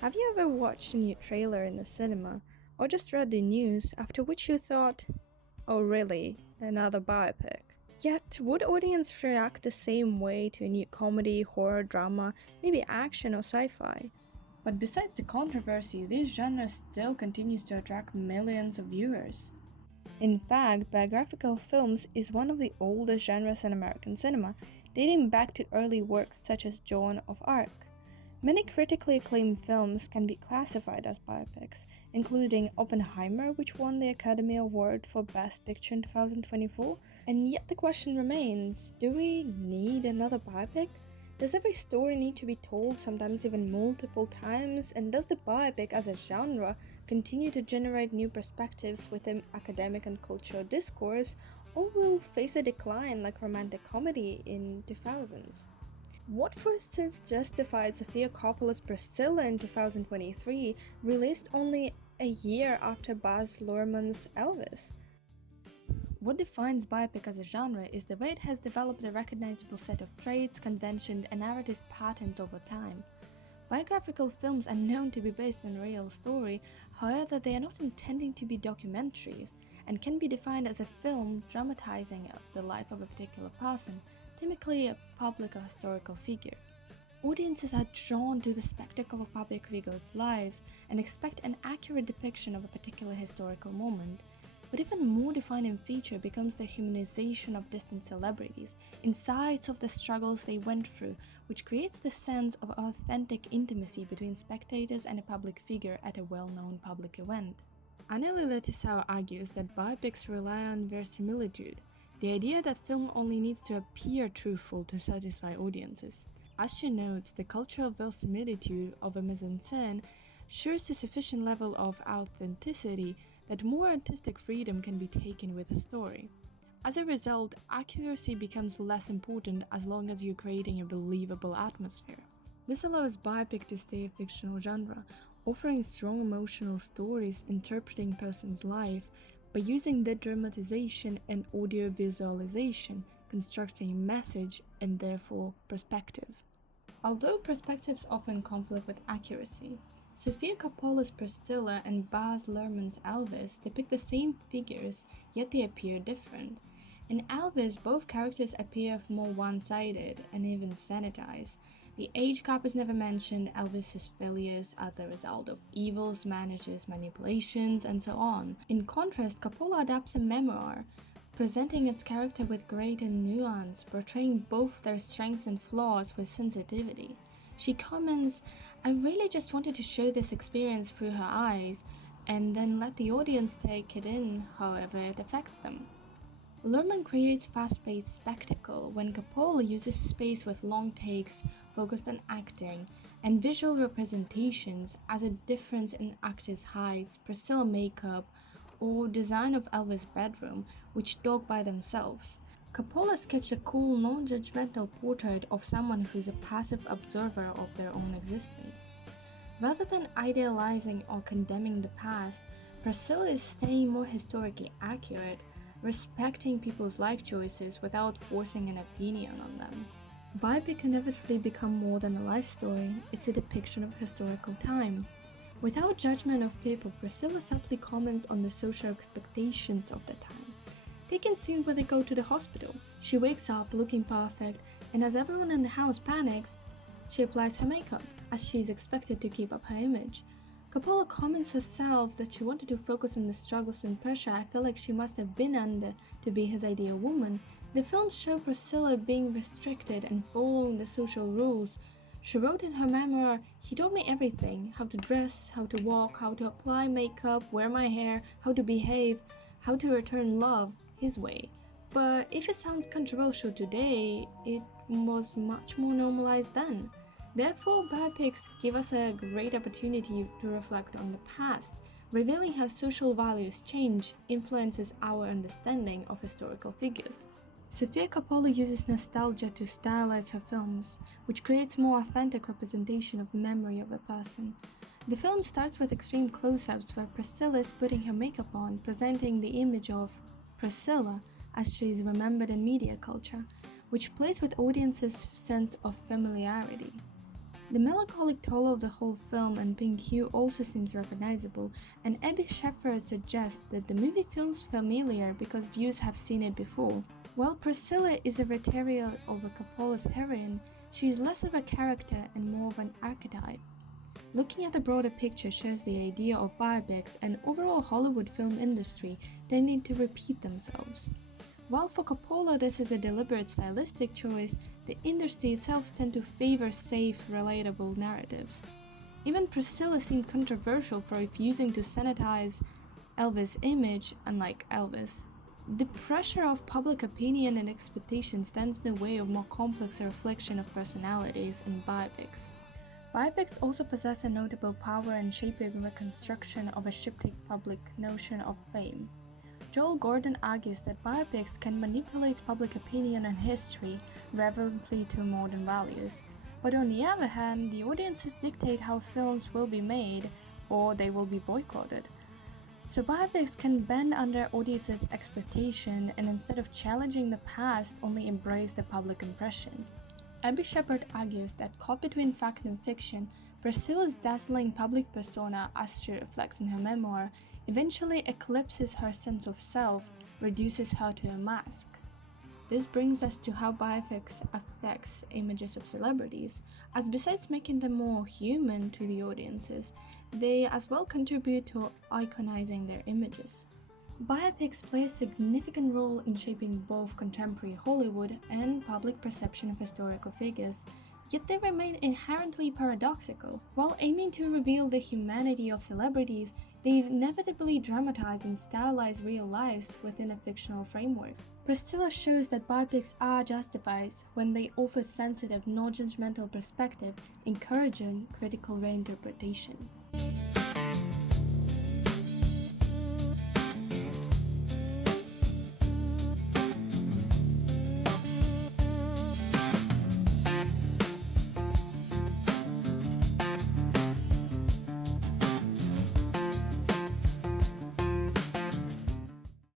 Have you ever watched a new trailer in the cinema, or just read the news, after which you thought, oh really, another biopic? Yet, would audience react the same way to a new comedy, horror, drama, maybe action or sci-fi? But besides the controversy, this genre still continues to attract millions of viewers. In fact, biographical films is one of the oldest genres in American cinema, dating back to early works such as Joan of Arc. Many critically acclaimed films can be classified as biopics, including Oppenheimer, which won the Academy Award for Best Picture in 2024. And yet the question remains, do we need another biopic? Does every story need to be told, sometimes even multiple times? And does the biopic as a genre continue to generate new perspectives within academic and cultural discourse, or will face a decline like romantic comedy in 2000s? What, for instance, justified Sophia Coppola's Priscilla in 2023, released only a year after Baz Luhrmann's Elvis? What defines biopic as a genre is the way it has developed a recognizable set of traits, conventions, and narrative patterns over time. Biographical films are known to be based on a real story, however, they are not intending to be documentaries, and can be defined as a film dramatizing the life of a particular person, typically a public or historical figure. Audiences are drawn to the spectacle of public figures' lives and expect an accurate depiction of a particular historical moment. But even more defining feature becomes the humanization of distant celebrities, insights of the struggles they went through, which creates the sense of authentic intimacy between spectators and a public figure at a well-known public event. Anneli Letisau argues that biopics rely on verisimilitude, the idea that film only needs to appear truthful to satisfy audiences. As she notes, the cultural verisimilitude of a mise-en-scène assures a sufficient level of authenticity that more artistic freedom can be taken with a story. As a result, accuracy becomes less important as long as you're creating a believable atmosphere. This allows biopic to stay a fictional genre, offering strong emotional stories interpreting a person's life by using the dramatization and audio visualization, constructing a message and therefore perspective. Although perspectives often conflict with accuracy, Sophia Coppola's Priscilla and Baz Luhrmann's Elvis depict the same figures, yet they appear different. In Elvis, both characters appear more one-sided and even sanitized. The age gap is never mentioned, Elvis's failures are the result of evils, managers, manipulations, and so on. In contrast, Coppola adapts a memoir, presenting its character with greater nuance, portraying both their strengths and flaws with sensitivity. She comments, "I really just wanted to show this experience through her eyes, and then let the audience take it in however it affects them." Luhrmann creates fast-paced spectacle when Coppola uses space with long takes focused on acting and visual representations as a difference in actors' heights, Priscilla makeup, or design of Elvis' bedroom, which talk by themselves. Coppola sketched a cool, non-judgmental portrait of someone who is a passive observer of their own existence. Rather than idealizing or condemning the past, Priscilla is staying more historically accurate, respecting people's life choices without forcing an opinion on them. Biopic can inevitably become more than a life story, it's a depiction of historical time. Without judgment of people, Priscilla subtly comments on the social expectations of the time. Take in scenes where they go to the hospital. She wakes up looking perfect, and as everyone in the house panics, she applies her makeup, as she is expected to keep up her image. Coppola comments herself that she wanted to focus on the struggles and pressure I feel like she must have been under to be his ideal woman. The films show Priscilla being restricted and following the social rules. She wrote in her memoir, "He taught me everything, how to dress, how to walk, how to apply makeup, wear my hair, how to behave, how to return love, his way." But if it sounds controversial today, it was much more normalized then. Therefore, biopics give us a great opportunity to reflect on the past, revealing how social values change influences our understanding of historical figures. Sophia Coppola uses nostalgia to stylize her films, which creates more authentic representation of memory of a person. The film starts with extreme close-ups where Priscilla is putting her makeup on, presenting the image of Priscilla as she is remembered in media culture, which plays with audiences' sense of familiarity. The melancholic toll of the whole film and pink hue also seems recognizable, and Abby Shepard suggests that the movie feels familiar because viewers have seen it before. While Priscilla is a retelling of a Coppola's heroine, she is less of a character and more of an archetype. Looking at the broader picture shows the idea of biopics and overall Hollywood film industry tending to repeat themselves. While for Coppola this is a deliberate stylistic choice, the industry itself tends to favor safe, relatable narratives. Even Priscilla seemed controversial for refusing to sanitize Elvis' image, unlike Elvis. The pressure of public opinion and expectation stands in the way of more complex reflection of personalities in biopics. Biopics also possess a notable power in shaping reconstruction of a shifting public notion of fame. Joel Gordon argues that biopics can manipulate public opinion and history relevantly to modern values, but on the other hand, the audiences dictate how films will be made or they will be boycotted. So biopics can bend under audiences' expectation and instead of challenging the past, only embrace the public impression. Abby Shepard argues that caught between fact and fiction, Priscilla's dazzling public persona, as she reflects in her memoir, eventually eclipses her sense of self, reduces her to a mask. This brings us to how biopics affects images of celebrities, as besides making them more human to the audiences, they as well contribute to iconizing their images. Biopics play a significant role in shaping both contemporary Hollywood and public perception of historical figures, yet they remain inherently paradoxical. While aiming to reveal the humanity of celebrities, they inevitably dramatize and stylize real lives within a fictional framework. Priscilla shows that biopics are justified when they offer sensitive, non-judgmental perspective, encouraging critical reinterpretation.